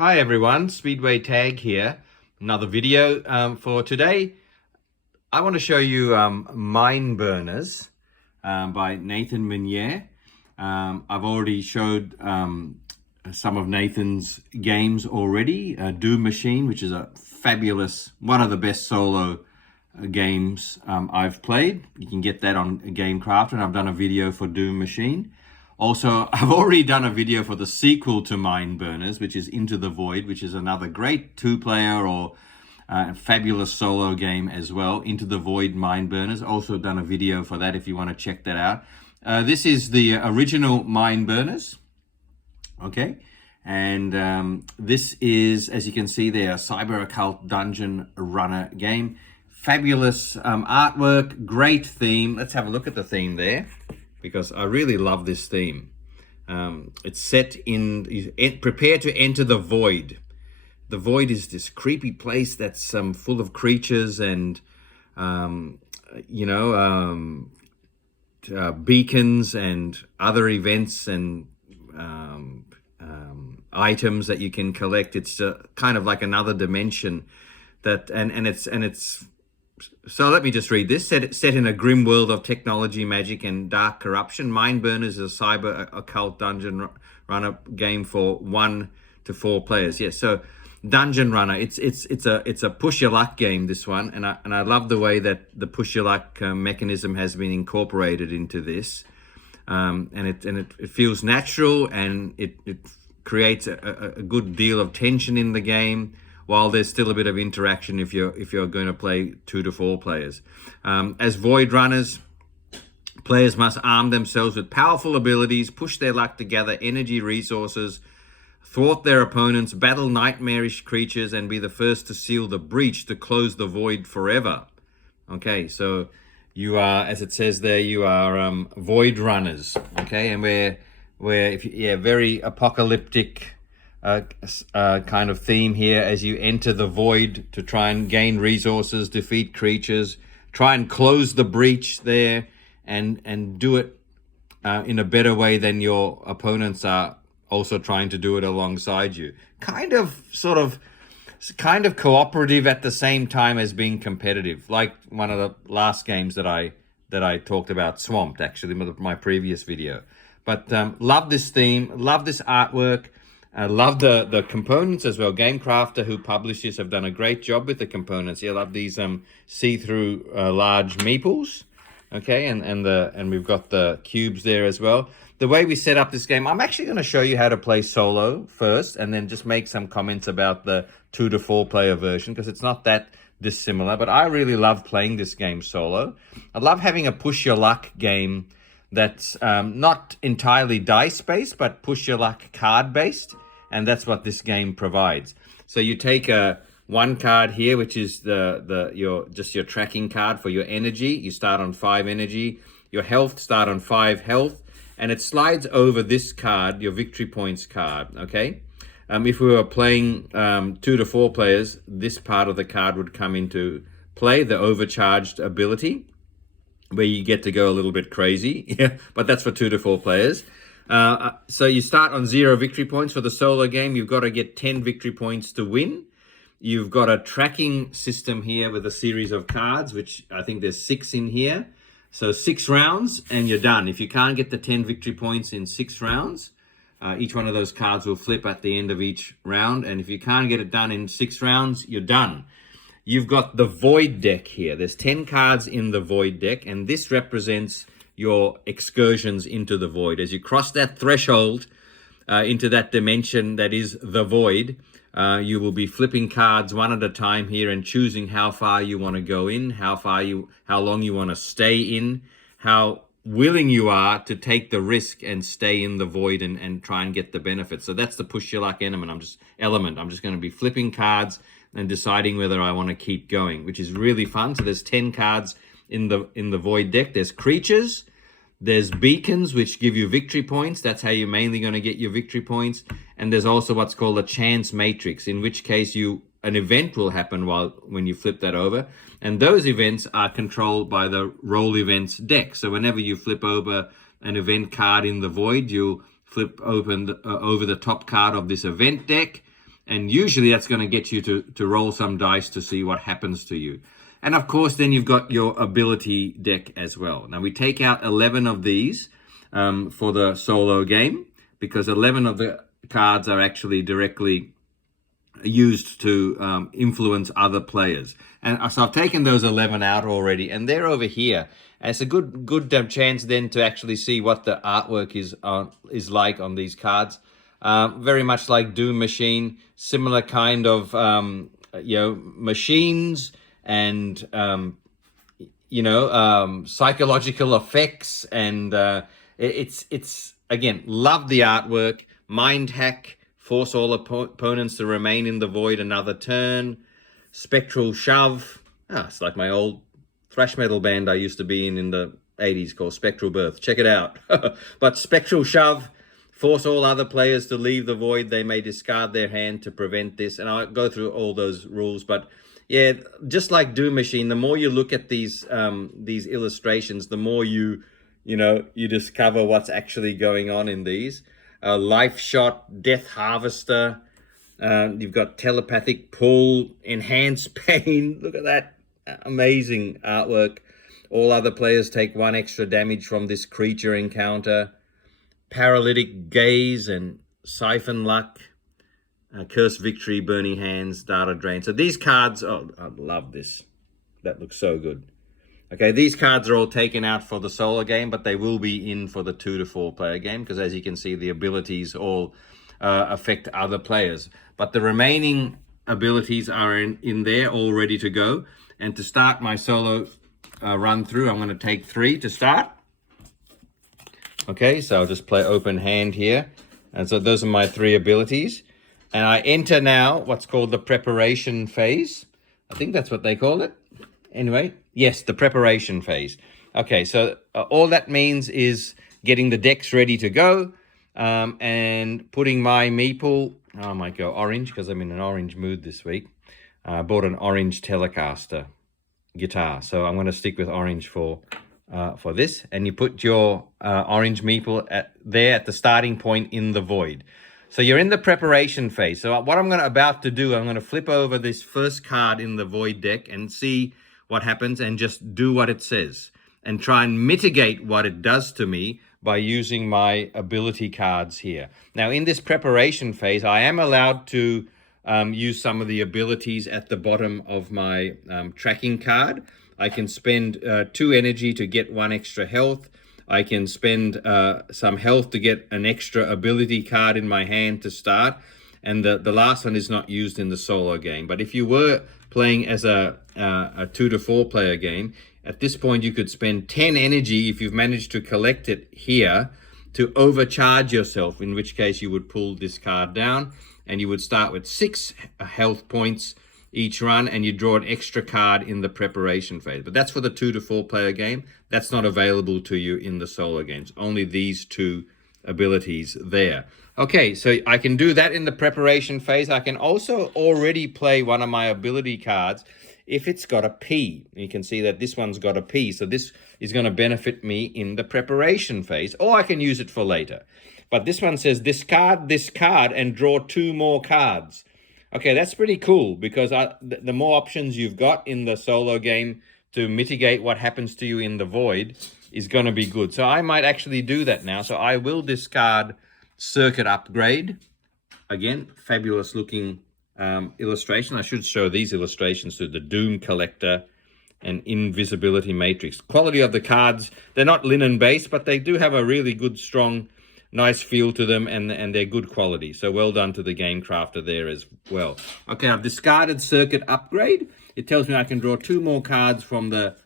Hi everyone, Speedway Tag here. Another video for today. I want to show you Mindburners by Nathan Meunier. I've already showed some of Nathan's games already. Doom Machine, which is a fabulous, one of the best solo games I've played. You can get that on GameCraft, and I've done a video for Doom Machine. Also, I've already done a video for the sequel to Mindburners, which is Into the Void, which is another great two-player or fabulous solo game as well. Into the Void Mindburners. Also done a video for that if you want to check that out. This is the original Mindburners. Okay. And this is, as you can see there, a cyber occult dungeon runner game. Fabulous artwork, great theme. Let's have a look at the theme there, because I really love this theme. It's set in, prepare to enter the void. The void is this creepy place that's full of creatures and, beacons and other events and items that you can collect. It's kind of like another dimension that, and it's, so let me just read this. Set in a grim world of technology, magic, and dark corruption, Mindburners is a cyber occult dungeon runner game for 1 to 4 players. Yes, so dungeon runner. It's a push your luck game. This one, and I love the way that the push your luck mechanism has been incorporated into this, and it feels natural, and it creates a good deal of tension in the game, while there's still a bit of interaction if you're going to play 2 to 4 players. As void runners, players must arm themselves with powerful abilities, push their luck to gather energy resources, thwart their opponents, battle nightmarish creatures, and be the first to seal the breach to close the void forever. Okay, so you are, as it says there, you are void runners. Okay, and we're very apocalyptic kind of theme here as you enter the void to try and gain resources, defeat creatures, try and close the breach there, and do it in a better way than your opponents are also trying to do it alongside you. Kind of cooperative at the same time as being competitive, like one of the last games that I talked about, Swamped, actually, my previous video. But love this theme, love this artwork. I love the components as well. GameCrafter, who published this, have done a great job with the components. Yeah, I love these see-through large meeples. Okay, and we've got the cubes there as well. The way we set up this game, I'm actually going to show you how to play solo first, and then just make some comments about the 2 to 4 player version, because it's not that dissimilar. But I really love playing this game solo. I love having a push your luck game that's not entirely dice-based, but push-your-luck card-based, and that's what this game provides. So you take one card here, which is your tracking card for your energy. You start on 5 energy. Your health, start on 5 health, and it slides over this card, your victory points card, okay? If we were playing 2 to 4 players, this part of the card would come into play, the overcharged ability, where you get to go a little bit crazy. Yeah, but that's for 2 to 4 players. So you start on 0 victory points. For the solo game, you've got to get 10 victory points to win. You've got a tracking system here with a series of cards, which I think there's 6 in here. So 6 rounds and you're done. If you can't get the 10 victory points in 6 rounds, each one of those cards will flip at the end of each round. And if you can't get it done in 6 rounds, you're done. You've got the Void deck here. There's 10 cards in the Void deck, and this represents your excursions into the Void. As you cross that threshold into that dimension that is the Void, you will be flipping cards one at a time here and choosing how far you want to go in, how long you want to stay in, how willing you are to take the risk and stay in the Void and try and get the benefits. So that's the push your luck element. I'm just going to be flipping cards and deciding whether I want to keep going, which is really fun. So there's 10 cards in the Void deck. There's creatures, there's beacons, which give you victory points. That's how you're mainly going to get your victory points. And there's also what's called a chance matrix, in which case an event will happen when you flip that over. And those events are controlled by the roll events deck. So whenever you flip over an event card in the Void, you'll flip open over the top card of this event deck, And usually that's going to get you to roll some dice to see what happens to you. And of course, then you've got your ability deck as well. Now we take out 11 of these for the solo game, because 11 of the cards are actually directly used to influence other players. And so I've taken those 11 out already, and they're over here. And it's a good chance then to actually see what the artwork is like on these cards. Very much like Doom Machine, similar kind of machines and psychological effects, and it's again, love the artwork. Mind hack, force all opponents to remain in the void another turn. Spectral shove. It's like my old thrash metal band I used to be in the 80s called Spectral Birth. Check it out. But spectral shove, force all other players to leave the void. They may discard their hand to prevent this. And I'll go through all those rules. But yeah, just like Doom Machine, the more you look at these illustrations, the more you discover what's actually going on in these. Life Shot, Death Harvester. You've got Telepathic Pull, Enhanced Pain. Look at that amazing artwork. All other players take 1 extra damage from this creature encounter. Paralytic Gaze and Siphon Luck. Curse Victory, Burning Hands, Data Drain. So these cards, I love this. That looks so good. Okay, these cards are all taken out for the solo game, but they will be in for the 2 to 4 player game, because as you can see, the abilities all affect other players. But the remaining abilities are in there, all ready to go. And to start my solo run through, I'm going to take 3 to start. Okay, so I'll just play open hand here. And so those are my 3 abilities. And I enter now what's called the preparation phase. I think that's what they call it. Anyway, yes, the preparation phase. Okay, so all that means is getting the decks ready to go and putting my meeple. I might go orange because I'm in an orange mood this week. I bought an orange Telecaster guitar, so I'm going to stick with orange for this. And you put your orange meeple at the starting point in the void. So you're in the preparation phase. So what I'm about to do, I'm going to flip over this first card in the void deck and see what happens, and just do what it says and try and mitigate what it does to me by using my ability cards here. Now, in this preparation phase, I am allowed to use some of the abilities at the bottom of my tracking card. I can spend 2 energy to get 1 extra health. I can spend some health to get an extra ability card in my hand to start. And the last one is not used in the solo game. But if you were playing as a 2 to 4 player game, at this point you could spend 10 energy if you've managed to collect it here to overcharge yourself, in which case you would pull this card down and you would start with 6 health points each run, and you draw an extra card in the preparation phase. But that's for the 2 to 4 player game. That's not available to you in the solo games. Only these 2 abilities there. Okay, so I can do that in the preparation phase. I can also already play one of my ability cards if it's got a P. You can see that this one's got a P, so this is going to benefit me in the preparation phase, or I can use it for later. But this one says discard this card and draw 2 more cards. Okay, that's pretty cool, because the more options you've got in the solo game to mitigate what happens to you in the void is going to be good. So I might actually do that now. So I will discard Circuit Upgrade. Again, fabulous looking illustration. I should show these illustrations to the Doom Collector and Invisibility Matrix. Quality of the cards, they're not linen based, but they do have a really good, strong, nice feel to them, and they're good quality. So well done to the game crafter there as well. Okay, I've discarded Circuit Upgrade. It tells me I can draw 2 more cards from the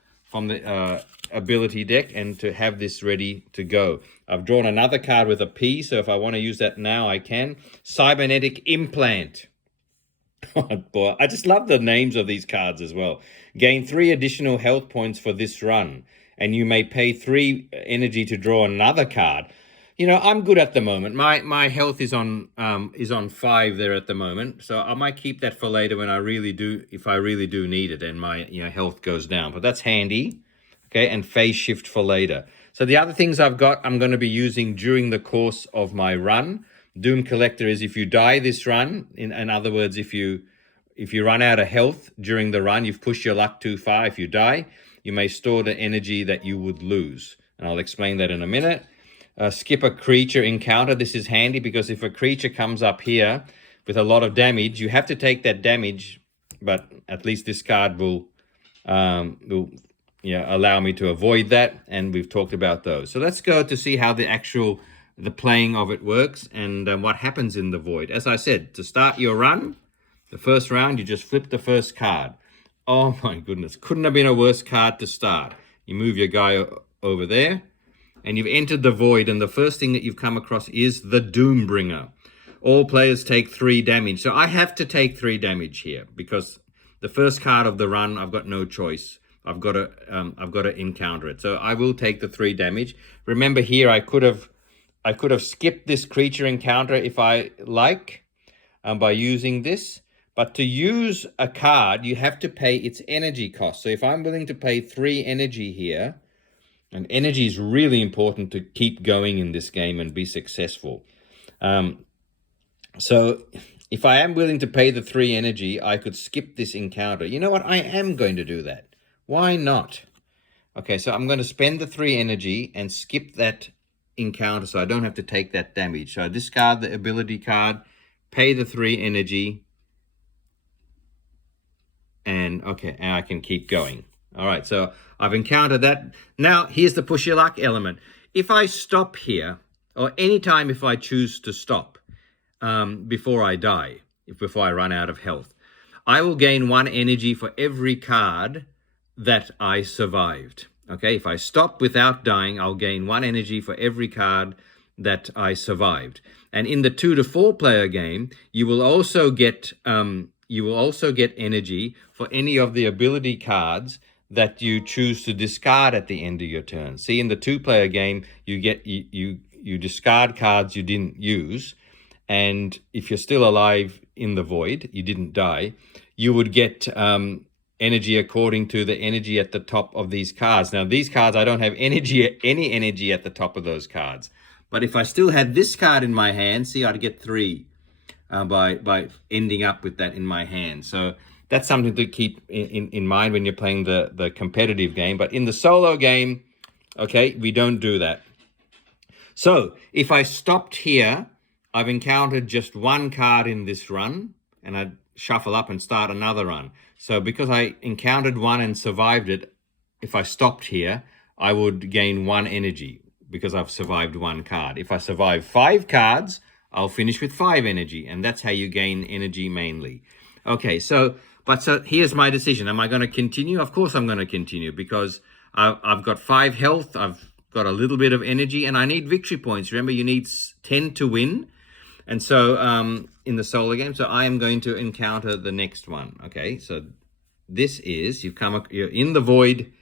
ability deck and to have this ready to go. I've drawn another card with a P, so if I want to use that now, I can. Cybernetic Implant. Oh boy, I just love the names of these cards as well. Gain 3 additional health points for this run, and you may pay 3 energy to draw another card. You know, I'm good at the moment. My health is on 5 there at the moment, so I might keep that for later when if I really do need it and my health goes down. But that's handy. Okay, and phase shift for later. So the other things I've got, I'm going to be using during the course of my run. Doom Collector is if you die this run, in other words, if you run out of health during the run, you've pushed your luck too far. If you die, you may store the energy that you would lose. And I'll explain that in a minute. Skip a creature encounter. This is handy because if a creature comes up here with a lot of damage, you have to take that damage, but at least this card will allow me to avoid that. And we've talked about those. So let's go to see how the playing of it works and what happens in the void. As I said, to start your run, the first round, you just flip the first card. Oh my goodness, couldn't have been a worse card to start. You move your guy over there, and you've entered the void, and the first thing that you've come across is the Doombringer. All players take 3 damage. So I have to take 3 damage here because the first card of the run, I've got no choice. I've got to encounter it. So I will take the 3 damage. Remember here, I could have skipped this creature encounter if I like by using this. But to use a card, you have to pay its energy cost. So if I'm willing to pay 3 energy here, and energy is really important to keep going in this game and be successful. So if I am willing to pay the 3 energy, I could skip this encounter. You know what? I am going to do that. Why not? Okay, so I'm going to spend the 3 energy and skip that encounter so I don't have to take that damage. So I discard the ability card, pay the 3 energy, and okay, and I can keep going. All right, so I've encountered that. Now, here's the push your luck element. If I stop here, or anytime if I choose to stop before I die, before I run out of health, I will gain 1 energy for every card that I survived. Okay, if I stop without dying, I'll gain 1 energy for every card that I survived. And in the 2 to 4 player game, you will also get energy for any of the ability cards that you choose to discard at the end of your turn. See, in the 2-player game, you discard cards you didn't use, and if you're still alive in the void, you didn't die, you would get energy according to the energy at the top of these cards. Now, these cards, I don't have any energy at the top of those cards. But if I still had this card in my hand, see, I'd get 3 by ending up with that in my hand. So that's something to keep in mind when you're playing the competitive game. But in the solo game, okay, we don't do that. So if I stopped here, I've encountered just 1 card in this run, and I'd shuffle up and start another run. So because I encountered 1 and survived it, if I stopped here, I would gain 1 energy because I've survived 1 card. If I survive 5 cards, I'll finish with 5 energy, and that's how you gain energy mainly. Okay, so here's my decision. Am I going to continue? Of course I'm going to continue because I've got 5 health, I've got a little bit of energy, and I need victory points. Remember, you need 10 to win. And so in the solo game, so I am going to encounter the next one. Okay, so this is, you're in the void,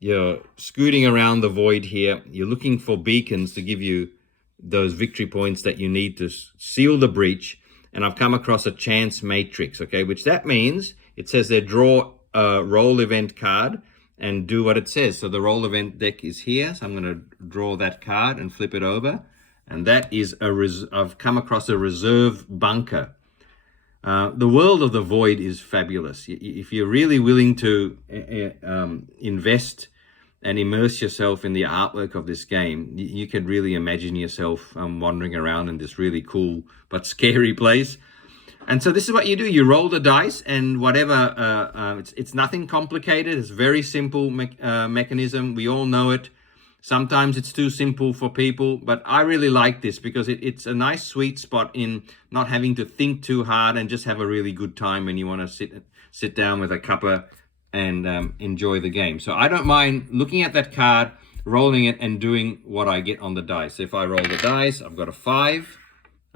you're scooting around the void here, you're looking for beacons to give you those victory points that you need to seal the breach, and I've come across a chance matrix, okay, which that means it says there, draw a roll event card and do what it says. So the roll event deck is here, so I'm going to draw that card and flip it over, and that is I've come across a reserve bunker. The world of the void is fabulous. If you're really willing to invest and immerse yourself in the artwork of this game, you could really imagine yourself wandering around in this really cool but scary place. And so this is what you do. You roll the dice, and whatever, it's nothing complicated. It's a very simple mechanism. We all know it. Sometimes it's too simple for people, but I really like this because it's a nice sweet spot in not having to think too hard and just have a really good time when you want to sit down with a cuppa and enjoy the game. So I don't mind looking at that card, rolling it, and doing what I get on the dice. So if I roll the dice, I've got a 5,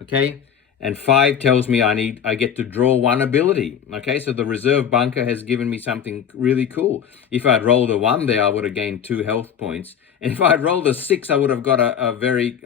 okay? And 5 tells me I get to draw 1 ability, okay? So the reserve bunker has given me something really cool. If I'd rolled a 1 there, I would have gained 2 health points. And if I'd rolled a 6, I would have got a very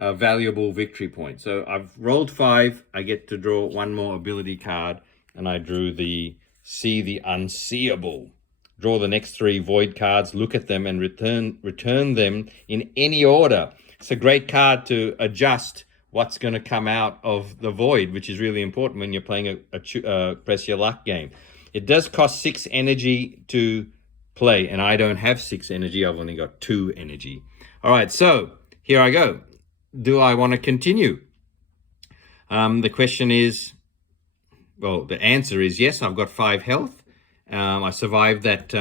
valuable victory point. So I've rolled 5, I get to draw 1 more ability card, and I drew the See the Unseeable. Draw the next 3 void cards, look at them, and return them in any order. It's a great card to adjust what's going to come out of the void, which is really important when you're playing a press your luck game. It does cost 6 energy to play, and I don't have 6 energy. I've only got 2 energy. All right, so here I go. Do I want to continue? The question is, well, the answer is yes. I've got 5 health. I survived that.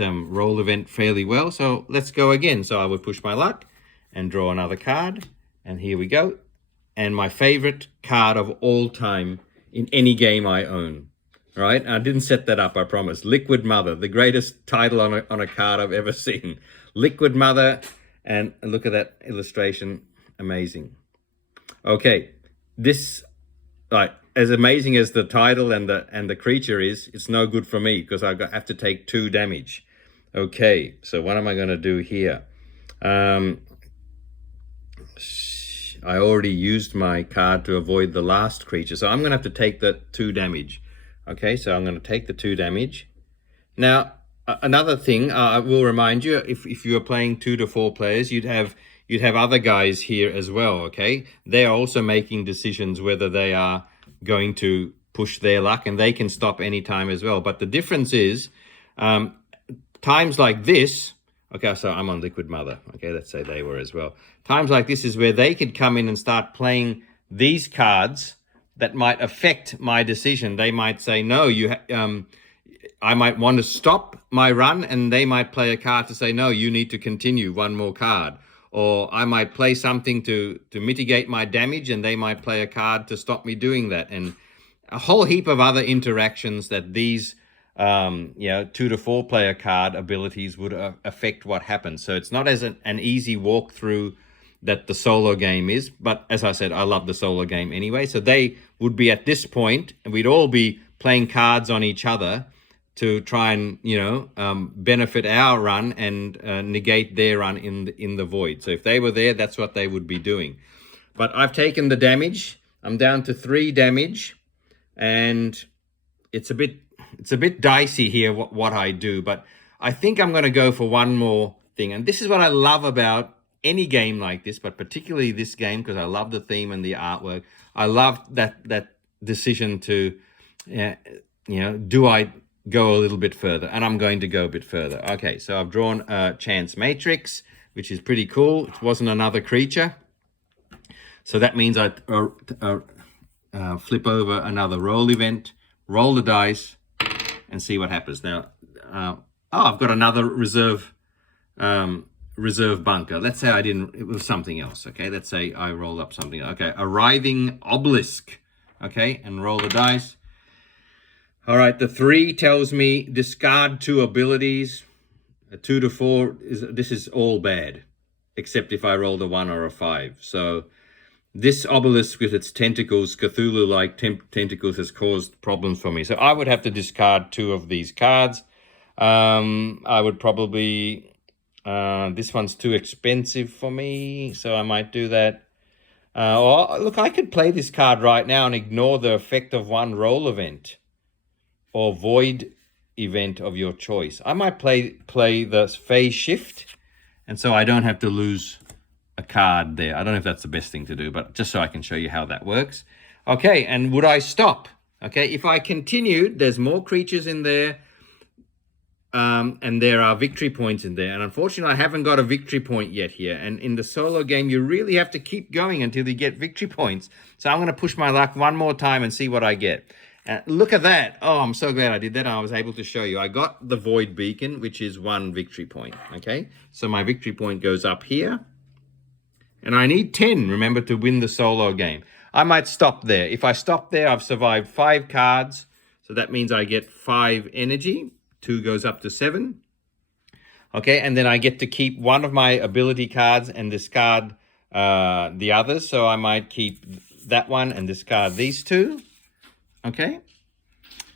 Roll event fairly well. So let's go again. So I would push my luck and draw another card, and here we go. And my favorite card of all time in any game I own. All right, I didn't set that up, I promise. Liquid Mother, the greatest title on a card I've ever seen. Liquid Mother, and look at that illustration, amazing. Okay, this, like, as amazing as the title and the creature is, it's no good for me because I have to take 2 damage. Okay, so what am I going to do here? I already used my card to avoid the last creature, so I'm going to have to take the 2 damage. Okay, so I'm going to take the 2 damage. Now, another thing, I will remind you, if you were playing 2 to 4 players, you'd have other guys here as well, okay? They're also making decisions whether they are going to push their luck, and they can stop any time as well. But the difference is, times like this, okay, so I'm on Liquid Mother, okay, let's say they were as well. Times like this is where they could come in and start playing these cards that might affect my decision. They might say, no, I might want to stop my run, and they might play a card to say, no, you need to continue 1 more card. Or I might play something to mitigate my damage, and they might play a card to stop me doing that. And a whole heap of other interactions that these 2 to 4 player card abilities would affect what happens. So it's not as an easy walkthrough that the solo game is. But as I said, I love the solo game anyway. So they would be at this point, and we'd all be playing cards on each other to try and, benefit our run and negate their run in the void. So if they were there, that's what they would be doing. But I've taken the damage. I'm down to 3 damage, and it's a bit dicey here what I do, but I think I'm going to go for 1 more thing. And this is what I love about any game like this, but particularly this game, because I love the theme and the artwork. I love that decision to, do I go a little bit further? And I'm going to go a bit further. Okay, so I've drawn a Chance Matrix, which is pretty cool. It wasn't another creature. So that means I flip over another roll event, roll the dice, and see what happens. Now, I've got another reserve bunker. Let's say it was something else, okay? Let's say I rolled up something. Okay, Arriving Obelisk, okay? And roll the dice. All right, the 3 tells me discard 2 abilities. A 2 to 4, this is all bad, except if I rolled a 1 or a 5. So this obelisk with its tentacles, Cthulhu-like tentacles, has caused problems for me. So I would have to discard 2 of these cards. I would probably... this one's too expensive for me, so I might do that. Look, I could play this card right now and ignore the effect of 1 roll event or void event of your choice. I might play the phase shift, and so I don't have to lose a card there. I don't know if that's the best thing to do, but just so I can show you how that works. Okay, and would I stop? Okay, if I continued, there's more creatures in there, and there are victory points in there. And unfortunately, I haven't got a victory point yet here. And in the solo game, you really have to keep going until you get victory points. So I'm going to push my luck 1 more time and see what I get. Look at that. Oh, I'm so glad I did that. I was able to show you. I got the Void Beacon, which is 1 victory point. Okay, so my victory point goes up here. And I need 10, remember, to win the solo game. I might stop there. If I stop there, I've survived 5 cards. So that means I get 5 energy. 2 goes up to 7. Okay, and then I get to keep 1 of my ability cards and discard the others. So I might keep that one and discard these 2. Okay,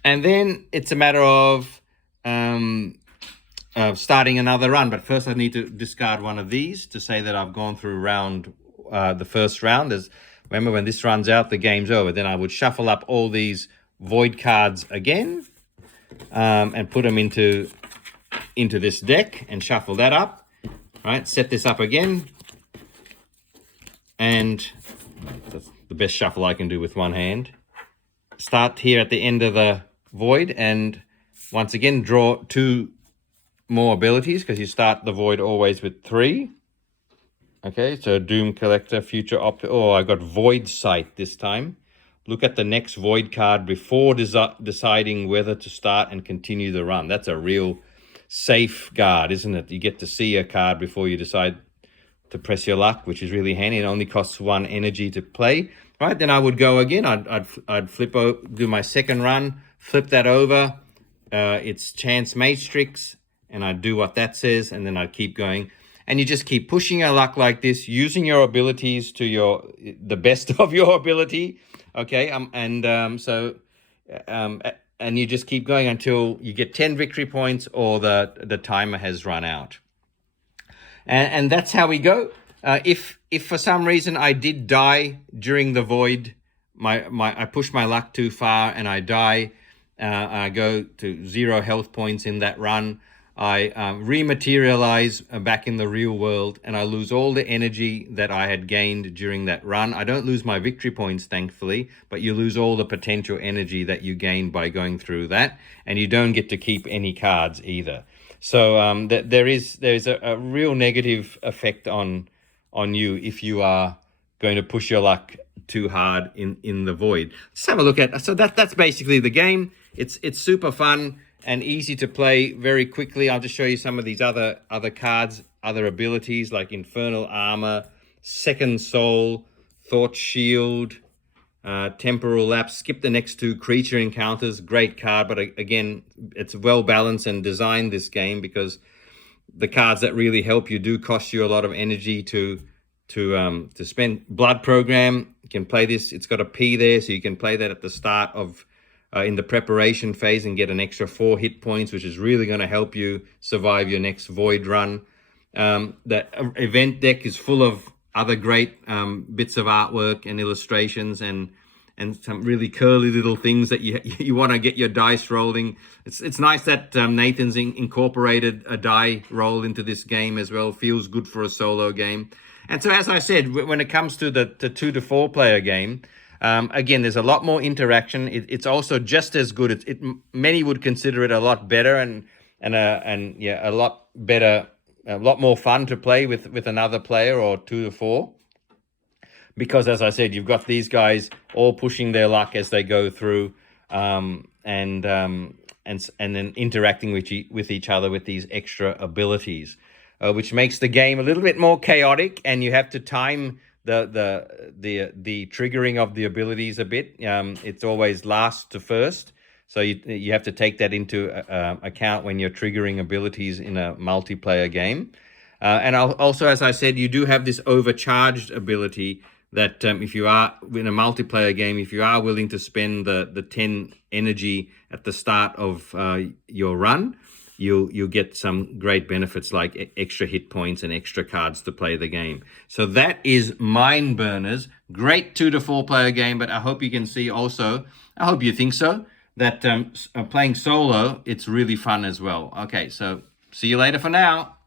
and then it's a matter of starting another run. But first I need to discard 1 of these to say that I've gone through the first round. Remember, when this runs out, the game's over. Then I would shuffle up all these void cards again and put them into this deck and shuffle that up. All right, set this up again. and that's the best shuffle I can do with one hand. Start here at the end of the void, and once again draw 2 more abilities, because you start the void always with 3. Okay, so Doom Collector, Future oh, I got Void Sight this time. Look at the next void card before deciding whether to start and continue the run. That's a real safeguard, isn't it? You get to see a card before you decide to press your luck, which is really handy. It only costs 1 energy to play. Right, then I would go again. I'd flip do my second run, flip that over. It's Chance Matrix, and I'd do what that says, and then I'd keep going. And you just keep pushing your luck like this, using your abilities to the best of your ability. Okay, and you just keep going until you get 10 victory points or the timer has run out. And that's how we go. If for some reason I did die during the void, I push my luck too far and I die, I go to 0 health points in that run, I rematerialize back in the real world, and I lose all the energy that I had gained during that run. I don't lose my victory points, thankfully, but you lose all the potential energy that you gained by going through that, and you don't get to keep any cards either. So there's a real negative effect on you if you are going to push your luck too hard in the void. Let's have a look at, so that's basically the game. It's super fun and easy to play very quickly. I'll just show you some of these other cards, other abilities like Infernal Armor, Second Soul, Thought Shield, Temporal Lapse. Skip the next 2 creature encounters. Great card, but again, it's well balanced and designed, this game, because the cards that really help you do cost you a lot of energy to spend. Blood Program, you can play this. It's got a P there, so you can play that at the start of in the preparation phase and get an extra 4 hit points, which is really going to help you survive your next void run. The event deck is full of other great bits of artwork and illustrations and some really curly little things that you want to get your dice rolling. It's nice that Nathan's incorporated a die roll into this game as well. Feels good for a solo game. And so, as I said, when it comes to the 2 to 4 player game, again, there's a lot more interaction. It's also just as good. Many would consider it a lot better and a lot better, a lot more fun to play with another player or 2 to 4. Because, as I said, you've got these guys all pushing their luck as they go through, and then interacting with each other with these extra abilities, which makes the game a little bit more chaotic. And you have to time the triggering of the abilities a bit. It's always last to first, so you have to take that into account when you're triggering abilities in a multiplayer game. And also, as I said, you do have this overcharged ability that if you are in a multiplayer game, if you are willing to spend the 10 energy at the start of your run, you'll get some great benefits like extra hit points and extra cards to play the game. So that is Mindburners. Great 2 to 4 player game, but I hope you can see also, I hope you think so, that playing solo, it's really fun as well. Okay, so see you later for now.